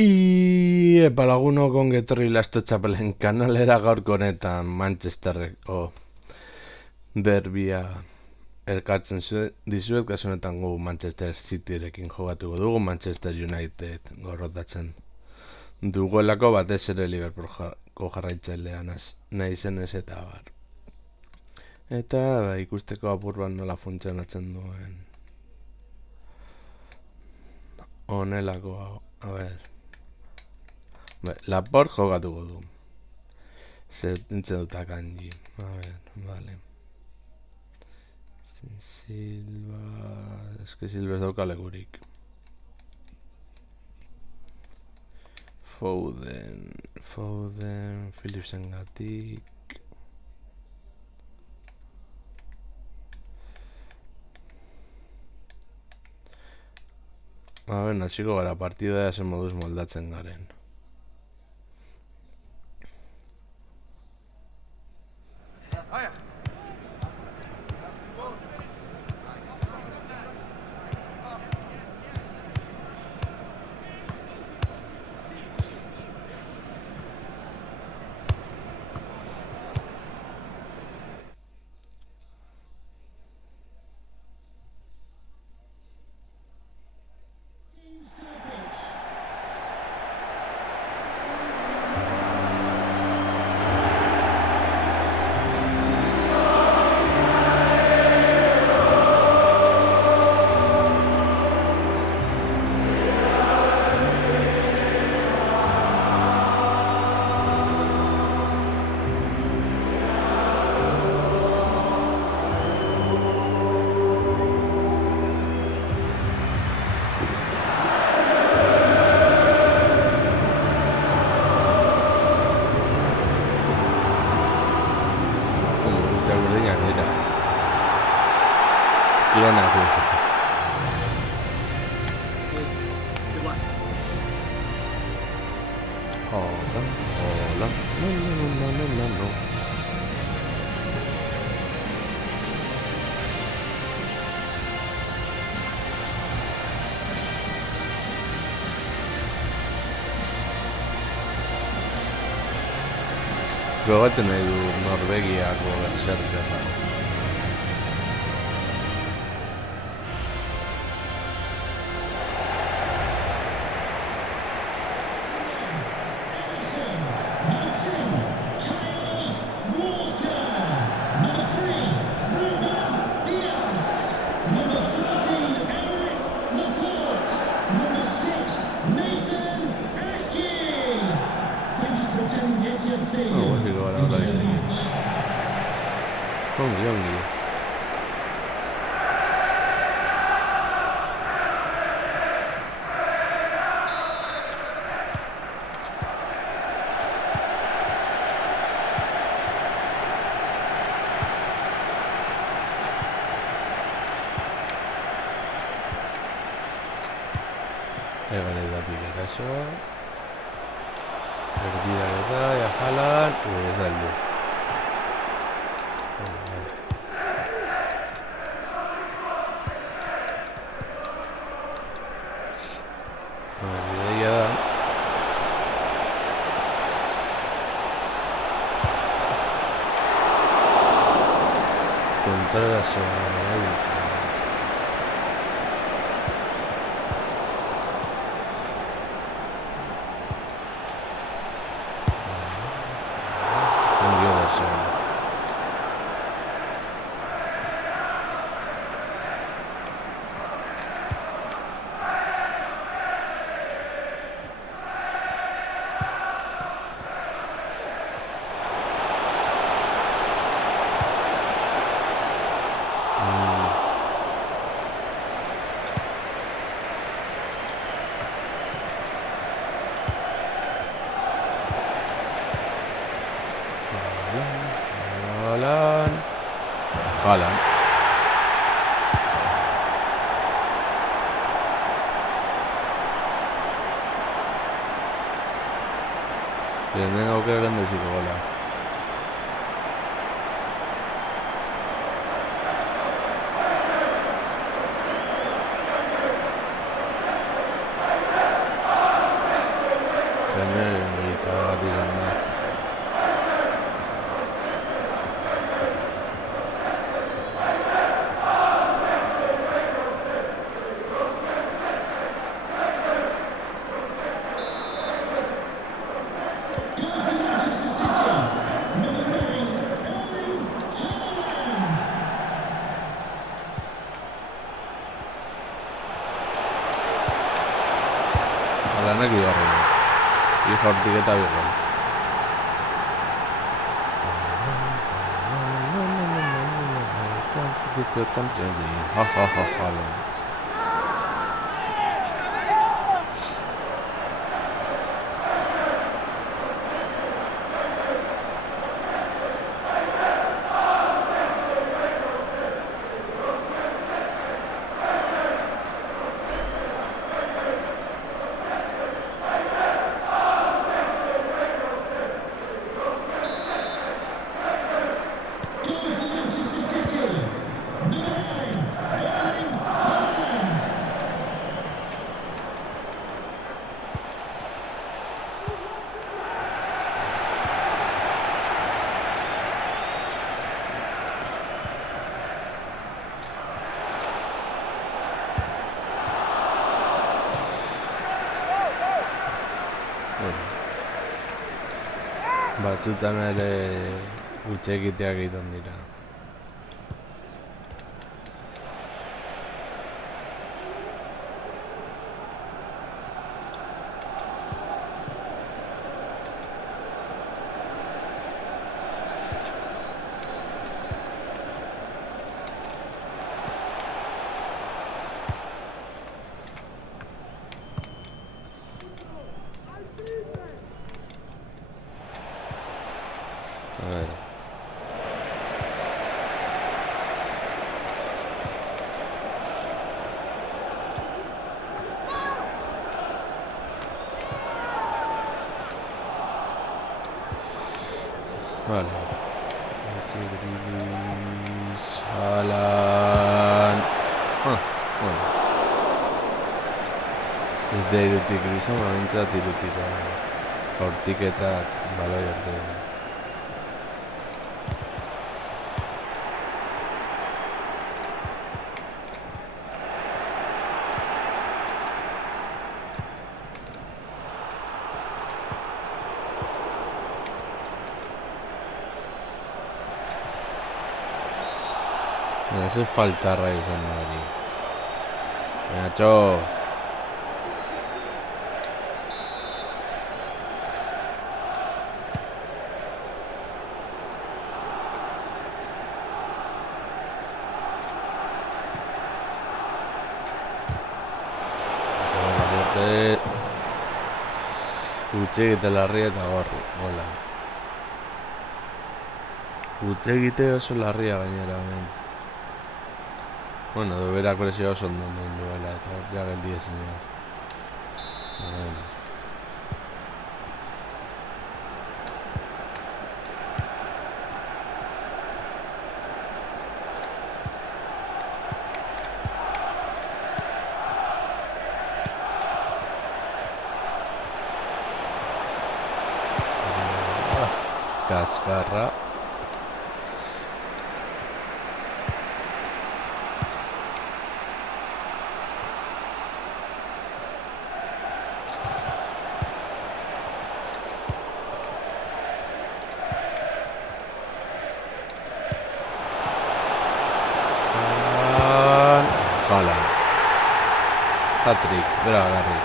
Epa lagunok ongi etorri Lasto Txapelen kanalera gaurko honetan Manchesterreko derbia elkartzen dizuet, kasu honetan gu Manchester Cityrekin jogatuko dugu, Manchester United gorrotatzen duguelako, batez ere Liverpoolko jarraitzailea naizenez eta bar. Eta ikusteko apur bat nola funtzionatzen duen honelako hau, a ber. Laport jogatuko du. Zentzen dut akanji. A ver, vale. Silva... Eske Silva ez dauka legurik. Foden... Philipsen gatik... A ver, naziko gara partidea zen moduz moldatzen garen. Gogatzen nahi du Norvegiako zertera. Ongi. Egale datik erasoa. Erdiak eta jalan, ez da heldu. Bidaia da. Kontraerasoa erabiltzen. Haaland. Lehen aukera lehen duziko gola. Eta izan da. Alanak bigarren. Hortik eta bigarren. Batzutan ere utxekiteak egiten dira. Vale. Haaland. Bueno. Ez da irutik izan, baintzat irutik. Hortik eta baloi arte. Ese es faltarra izan da hori. Nacho. Utxegite larria eta gorri, hola. Utxegite oso larria gainera, hemen. Bueno, berak presio oso ondo duela eta ja geldi ezin da. Kaskarra. Hat-trick, beragarri.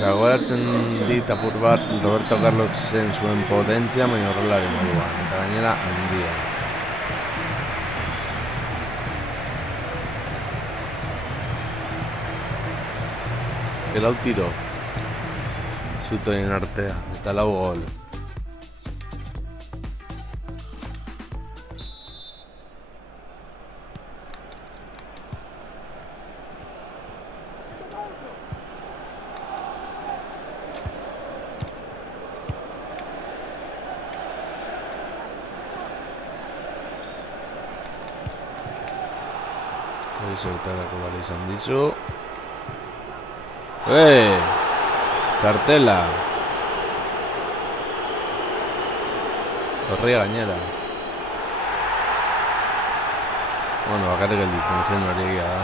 Zagoratzen dit apur bat Roberto Carlosen zuen potentzia, baina horrelari moduan, eta gainera handia. El tiro. Zutoien artea, eta 4 gol. Hori zertarako bale izan dizu. Kartela. Horria gainera. Bueno, bakarrik gelditzen zen hori egia da.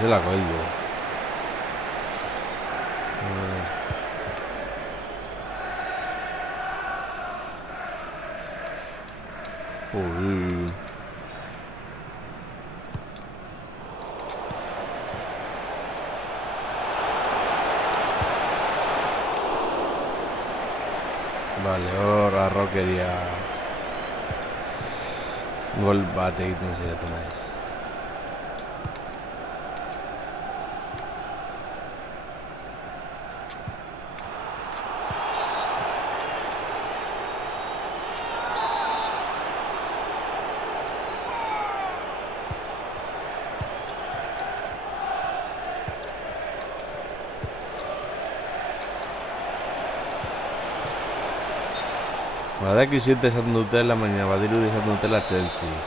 Zelako hildo. Vale, hor arrokeria gol bat egiten zaitu naiz. Badakizit esaten dutela, baina badirudi esaten dutela Chelsea.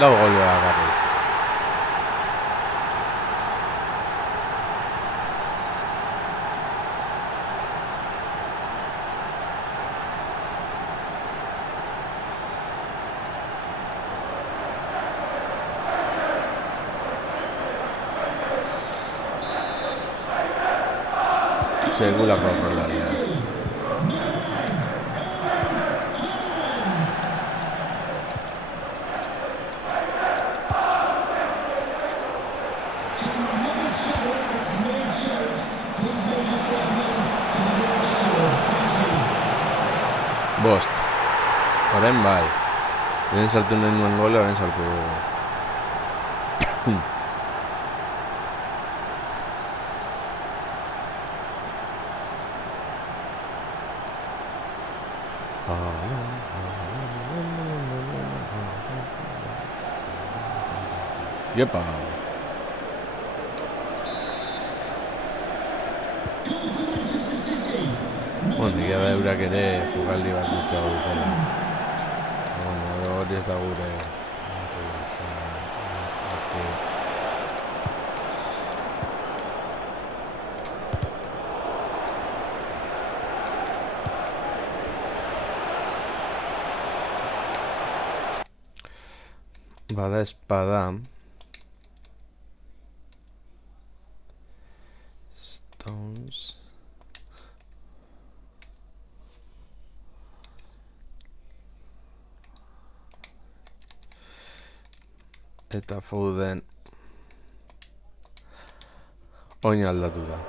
Lau gol bakarrik. Segulako horrelaria. Bost. Orain bai. Lehen sartu nahi nuen gola, orain sartu dugu. Iepa. Bueno, egia da eurak ere jokaldi bat dutxago dutela. Bueno, hori ez da gure. Bada espada. Stones. Eta Foden oin aldatu da.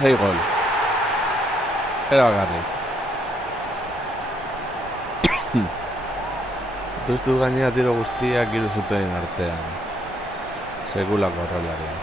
Hey, gol. Era garri. Puztu gainera tiro guztiak hiru zuten artean. Sekulako rolaria.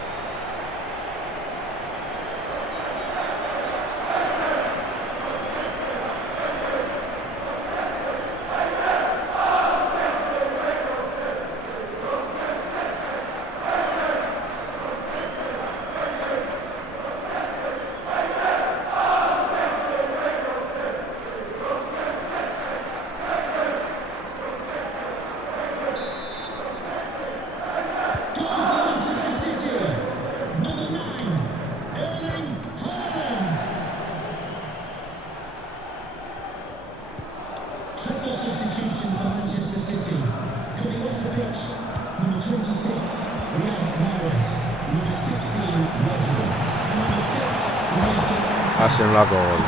Hasenlako gol.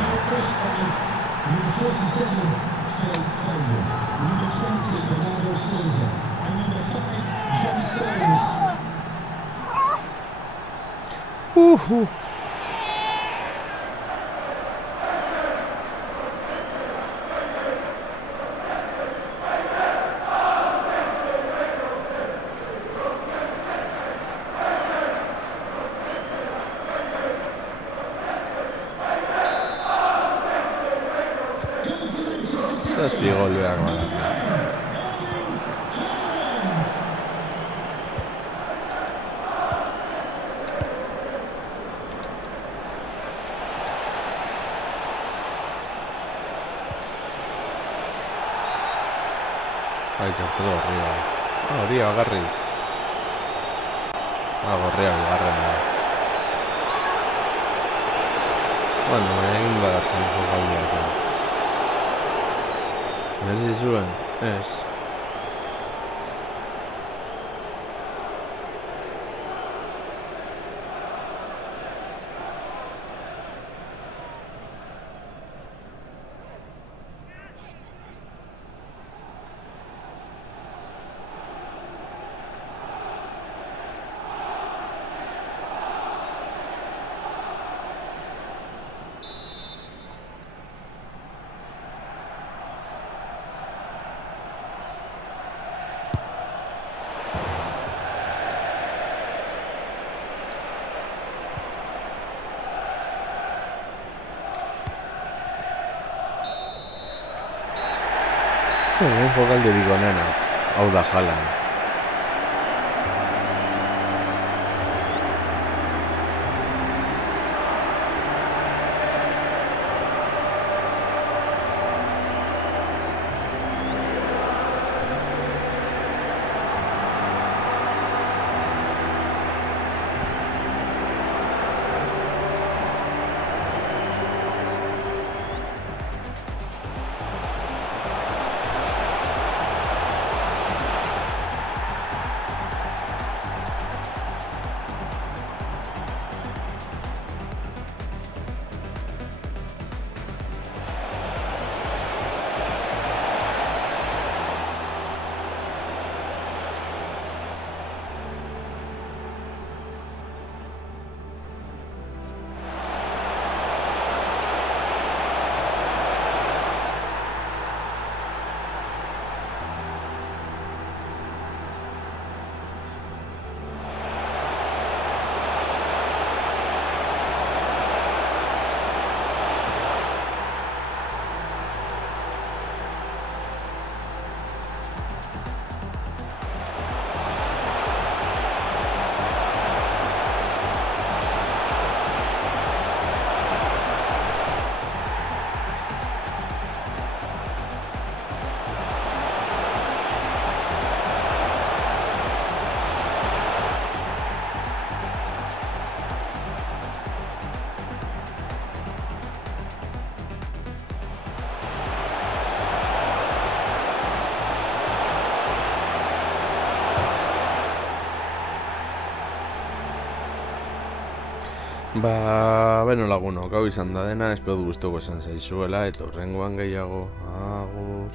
Zazpi gol behar badatu. Bai, txartelo horria. Hori agarri. Gorria bigarren da. Bueno, egin badazen jokaldia zen. Merezi zuen, ez. Jokaldirik onena, hau da Haaland. Beno lagunok, hau izan da dena, espero guztoko esan zaizuela, eta horrengoan gehiago, agur.